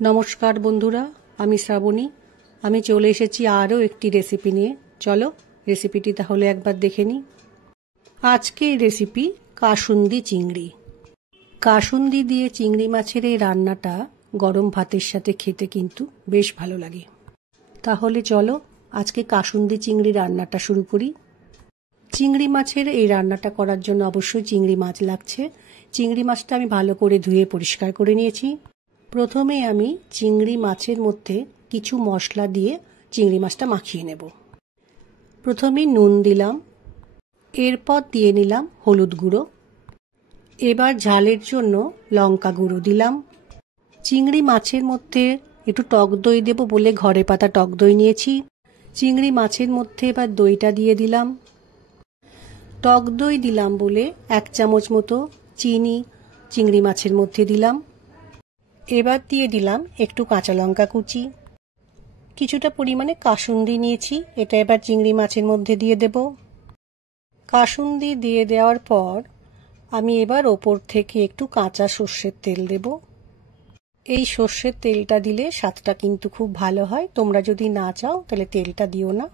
नमस्कार बंधुरा, आमी श्रावणी। आमी चले एसेছি आरो एकटी रेसिपि निये। चलो रेसिपिटी ताहले एकबार देखे निই। आजके रेसिपि कासुंदी चिंगड़ी। कासुंदी दिए चिंगड़ी माछेर এই রান্নাটা গরম ভাতের সাথে খেতে কিন্তু বেশ ভালো লাগে। তাহলে চলো আজকে কাসুন্দি চিংড়ি রান্নাটা শুরু করি। চিংড়ি মাছের এই রান্নাটা করার জন্য অবশ্যই চিংড়ি মাছ লাগছে। চিংড়ি মাছটা আমি ভালো করে ধুয়ে পরিষ্কার করে নিয়েছি। প্রথমে আমি চিংড়ি মাছের মধ্যে কিছু মশলা দিয়ে চিংড়ি মাছটা মাখিয়ে নেব। প্রথমে নুন দিলাম, এরপর দিয়ে নিলাম হলুদ গুঁড়ো। এবার ঝালের জন্য লঙ্কা গুঁড়ো দিলাম। চিংড়ি মাছের মধ্যে একটু টক দই দেব বলে ঘরে পাতা টক দই নিয়েছি। চিংড়ি মাছের মধ্যে এবার দইটা দিয়ে দিলাম। টক দই দিলাম বলে 1 চামচ মতো চিনি চিংড়ি মাছের মধ্যে দিলাম। এবার দিয়ে দিলাম একটু কাঁচা লঙ্কা কুচি। কিছুটা পরিমাণে কাসুন্দি নিয়েছি, এটা এবার চিংড়ি মাছের মধ্যে দিয়ে দেব। কাসুন্দি দিয়ে দেওয়ার পর আমি এবার ওপর থেকে একটু কাঁচা সর্ষের তেল দেব। এই সর্ষের তেলটা দিলে স্বাদটা কিন্তু খুব ভালো হয়। তোমরা যদি না চাও তাহলে তেলটা দিও না।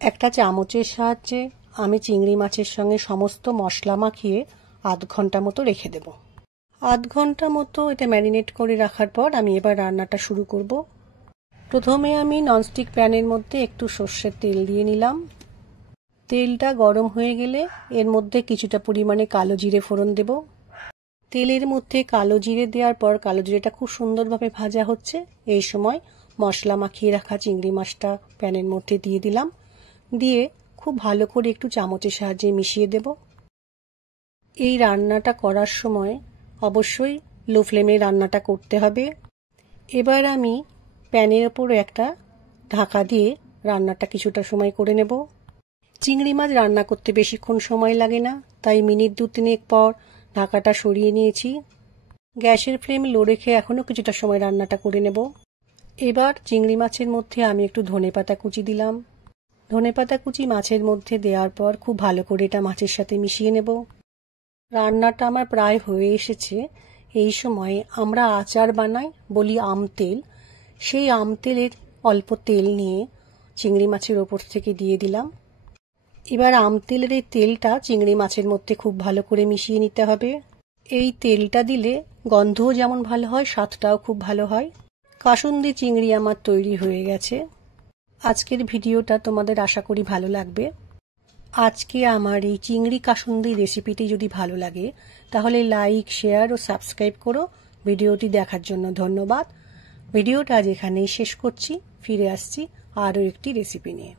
একটা চামচের সাহায্যে আমি চিংড়ি মাছের সঙ্গে সমস্ত মশলা মাখিয়ে আধ ঘন্টা মতো রেখে দেব। আধ ঘন্টা মতো এটা ম্যারিনেট করে রাখার পর আমি এবার রান্নাটা শুরু করব। প্রথমে আমি ননস্টিক প্যানের মধ্যে একটু সর্ষের তেল দিয়ে নিলাম। তেলটা গরম হয়ে গেলে এর মধ্যে কিছুটা পরিমাণে কালো জিরে ফোড়ন দেব। তেলের মধ্যে কালো জিরে দেওয়ার পর কালো জিরেটা খুব সুন্দরভাবে ভাজা হচ্ছে। এই সময় মশলা মাখিয়ে রাখা চিংড়ি মাছটা প্যানের মধ্যে দিয়ে দিলাম। দিয়ে খুব ভালো করে একটু চামচের সাহায্যে মিশিয়ে দেব। এই রান্নাটা করার সময় অবশ্যই লো ফ্লেমে রান্নাটা করতে হবে। এবার আমি প্যানের ওপর একটা ঢাকা দিয়ে রান্নাটা কিছুটা সময় করে নেব। চিংড়ি মাছ রান্না করতে বেশিক্ষণ সময় লাগে না, তাই মিনিট 2-3 পর ঢাকাটা সরিয়ে নিয়েছি। গ্যাসের ফ্লেম লো রেখে এখনো কিছুটা সময় রান্নাটা করে নেব। এবার চিংড়ি মাছের মধ্যে আমি একটু ধনেপাতা কুচি দিলাম। ধনেপাতা কুচি মাছের মধ্যে দেওয়ার পর খুব ভালো করে এটা মাছের সাথে মিশিয়ে নেব। রান্নাটা আমার প্রায় হয়ে এসেছে। এই সময় আমরা আচার বানাই বলি আম তেল, সেই আম তেলের অল্প তেল নিয়ে চিংড়ি মাছের ওপর থেকে দিয়ে দিলাম। এবার আম তেলের এই তেলটা চিংড়ি মাছের মধ্যে খুব ভালো করে মিশিয়ে নিতে হবে। এই তেলটা দিলে গন্ধও যেমন ভালো হয়, স্বাদটাও খুব ভালো হয়। কাসুন্দি চিংড়ি আমার তৈরি হয়ে গেছে। আজকের ভিডিওটা তোমাদের আশা করি ভালো লাগবে। আজকে আমার এই চিংড়ি কাসুন্দি রেসিপিটি যদি ভালো লাগে তাহলে লাইক, শেয়ার ও সাবস্ক্রাইব করো। ভিডিওটি দেখার জন্য ধন্যবাদ। ভিডিওটা আজ এখানেই শেষ করছি। ফিরে আসছি আরও একটি রেসিপি নিয়ে।